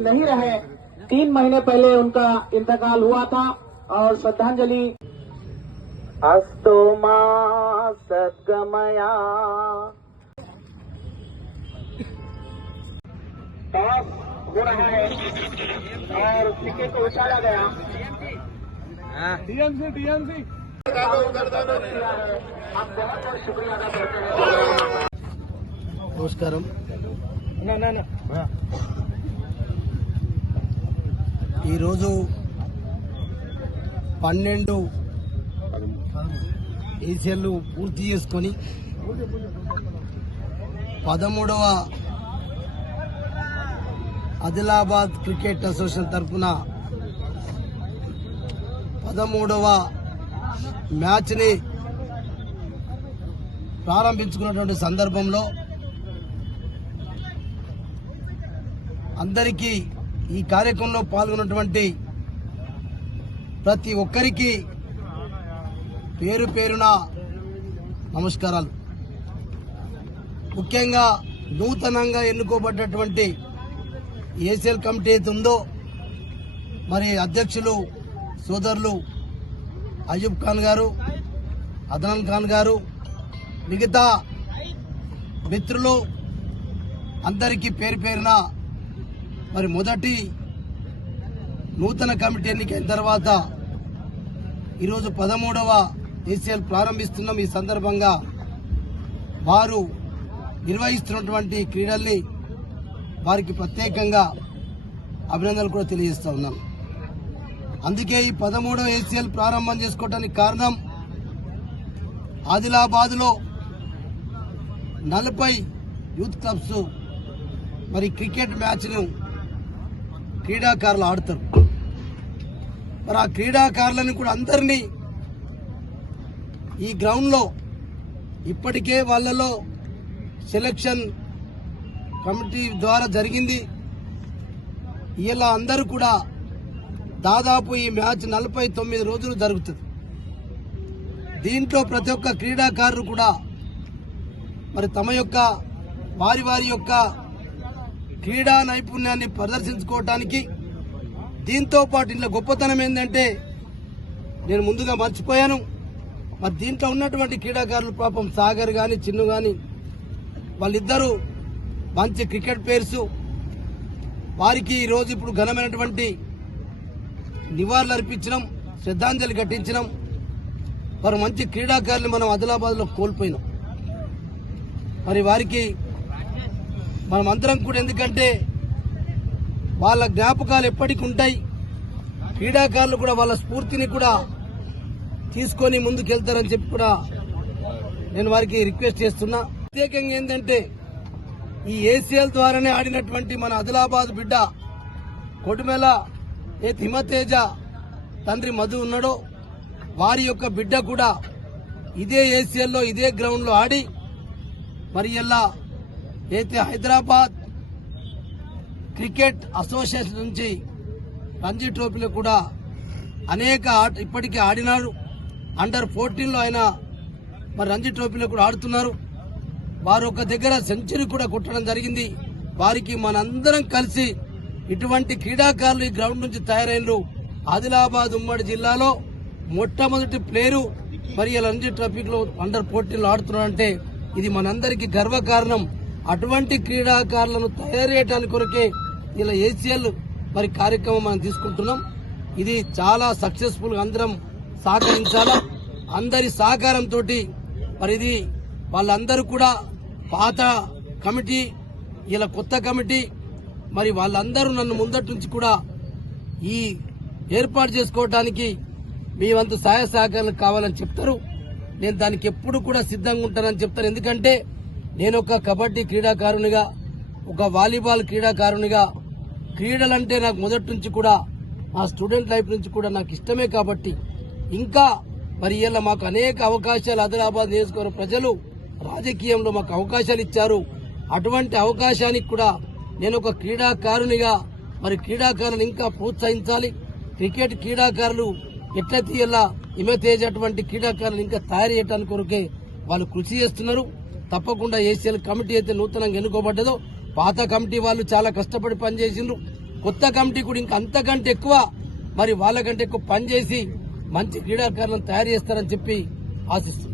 नहीं रहे। तीन महीने पहले उनका इंतकाल हुआ था और श्रद्धांजलि। अस्तो मा सद्गमया। टॉस हो रहा है और विकेट को उछाला गया। डीएमसी टीएमसी आप बहुत बहुत शुक्रिया अदा करते हैं। నమస్కారం. ఈరోజు పన్నెండు ఏసీఎల్లు పూర్తి చేసుకొని పదమూడవ ఆదిలాబాద్ క్రికెట్ అసోసియేషన్ తరఫున పదమూడవ మ్యాచ్ని ప్రారంభించుకున్నటువంటి సందర్భంలో అందరికీ ఈ కార్యక్రమంలో పాల్గొన్నటువంటి ప్రతి ఒక్కరికి పేరు పేరున నమస్కారాలు. ముఖ్యంగా నూతనంగా ఎన్నుకోబడ్డటువంటి ఏసీఎల్ కమిటీ అయితే ఉందో మరి అధ్యక్షులు సోదరులు అయూబ్ ఖాన్ గారు అదనాన్ ఖాన్ గారు మిగతా మిత్రులు అందరికీ పేరు పేరున మరి మొదటి నూతన కమిటీ ఎన్నికైన తర్వాత ఈరోజు పదమూడవ ఏసీఎల్ ప్రారంభిస్తున్నాం. ఈ సందర్భంగా వారు నిర్వహిస్తున్నటువంటి క్రీడల్ని వారికి ప్రత్యేకంగా అభినందనలు కూడా తెలియజేస్తా ఉన్నాను అందుకే ఈ పదమూడవ ఏసీఎల్ ప్రారంభం చేసుకోవడానికి కారణం ఆదిలాబాద్లో నలభై యూత్ క్లబ్స్ మరి క్రికెట్ మ్యాచ్ను క్రీడాకారులు ఆడతారు. మరి ఆ క్రీడాకారులను కూడా అందరినీ ఈ గ్రౌండ్లో ఇప్పటికే వాళ్ళలో సెలక్షన్ కమిటీ ద్వారా జరిగింది. ఇలా అందరూ కూడా దాదాపు ఈ మ్యాచ్ నలభై తొమ్మిది రోజులు జరుగుతుంది. దీంట్లో ప్రతి ఒక్క క్రీడాకారులు కూడా మరి తమ యొక్క వారి వారి యొక్క క్రీడా నైపుణ్యాన్ని ప్రదర్శించుకోవటానికి దీంతో పాటు ఇంట్లో గొప్పతనం ఏంటంటే నేను ముందుగా మర్చిపోయాను. మరి దీంట్లో ఉన్నటువంటి క్రీడాకారులు పాపం సాగర్ కానీ చిన్ను కానీ వాళ్ళిద్దరూ మంచి క్రికెట్ ప్లేయర్స్. వారికి ఈరోజు ఇప్పుడు ఘనమైనటువంటి నివాళులు అర్పించడం శ్రద్ధాంజలి ఘటించడం వారు మంచి క్రీడాకారులు మనం ఆదిలాబాద్లో కోల్పోయినాం. మరి వారికి మనం అందరం కూడా ఎందుకంటే వాళ్ళ జ్ఞాపకాలు ఎప్పటికి ఉంటాయి. క్రీడాకారులు కూడా వాళ్ళ స్ఫూర్తిని కూడా తీసుకొని ముందుకెళ్తారని చెప్పి కూడా నేను వారికి రిక్వెస్ట్ చేస్తున్నా. ప్రత్యేకంగా ఏంటంటే ఈ ఏసీఎల్ ద్వారానే ఆడినటువంటి మన ఆదిలాబాద్ బిడ్డ కొడుమెల ఏ హిమతేజ తండ్రి మధు ఉన్నాడో వారి యొక్క బిడ్డ కూడా ఇదే ఏసీఎల్లో ఇదే గ్రౌండ్లో ఆడి మరి ఎలా అయితే హైదరాబాద్ క్రికెట్ అసోసియేషన్ నుంచి రంజీ ట్రోఫీలో కూడా అనేక ఆట ఇప్పటికే ఆడినారు. అండర్ ఫోర్టీన్లో ఆయన మరి రంజీ ట్రోఫీలో కూడా ఆడుతున్నారు. వారు ఒక దగ్గర సెంచరీ కూడా కొట్టడం జరిగింది. వారికి మనందరం కలిసి ఇటువంటి క్రీడాకారులు ఈ గ్రౌండ్ నుంచి తయారైనరు. ఆదిలాబాద్ ఉమ్మడి జిల్లాలో మొట్టమొదటి ప్లేయరు మరి ఇలా రంజీ ట్రోఫీలో అండర్ ఫోర్టీన్లో ఆడుతున్నారంటే ఇది మనందరికీ గర్వకారణం. అటువంటి క్రీడాకారులను తయారు కొరకే ఇలా ఏసీఎల్ మరి కార్యక్రమం మనం తీసుకుంటున్నాం. ఇది చాలా సక్సెస్ఫుల్గా అందరం సహకరించాలా? అందరి సహకారంతో మరి ఇది వాళ్ళందరూ కూడా పాత కమిటీ ఇలా కొత్త కమిటీ మరి వాళ్ళందరూ నన్ను ముందటి నుంచి కూడా ఈ ఏర్పాటు చేసుకోవడానికి మీ వంతు సహాయ సహకారాలు కావాలని చెప్తారు. నేను దానికి ఎప్పుడు కూడా సిద్ధంగా ఉంటానని చెప్తాను. ఎందుకంటే నేను ఒక కబడ్డీ క్రీడాకారునిగా ఒక వాలీబాల్ క్రీడాకారునిగా క్రీడలంటే నాకు మొదటి నుంచి కూడా నా స్టూడెంట్ లైఫ్ నుంచి కూడా నాకు ఇష్టమే కాబట్టి ఇంకా మరి ఇలా మాకు అనేక అవకాశాలు ఆదిలాబాద్ నియోజకవర్గ ప్రజలు రాజకీయంలో మాకు అవకాశాలు ఇచ్చారు. అటువంటి అవకాశానికి కూడా నేను ఒక క్రీడాకారునిగా మరి క్రీడాకారులను ఇంకా ప్రోత్సహించాలి. క్రికెట్ క్రీడాకారులు ఎట్లయితే ఇలా ఇమతేజ్ అటువంటి క్రీడాకారులు ఇంకా తయారు చేయడానికి కొరకే వాళ్ళు కృషి చేస్తున్నారు. తప్పకుండా ఏసీఎల్ కమిటీ అయితే నూతనంగా ఎన్నుకోబడ్డదో పాత కమిటీ వాళ్ళు చాలా కష్టపడి పనిచేసిండ్రు. కొత్త కమిటీ కూడా ఇంకా అంతకంటే ఎక్కువ మరి వాళ్ళకంటే ఎక్కువ పనిచేసి మంచి క్రీడాకారులను తయారు చేస్తారని చెప్పి ఆశిస్తున్నాను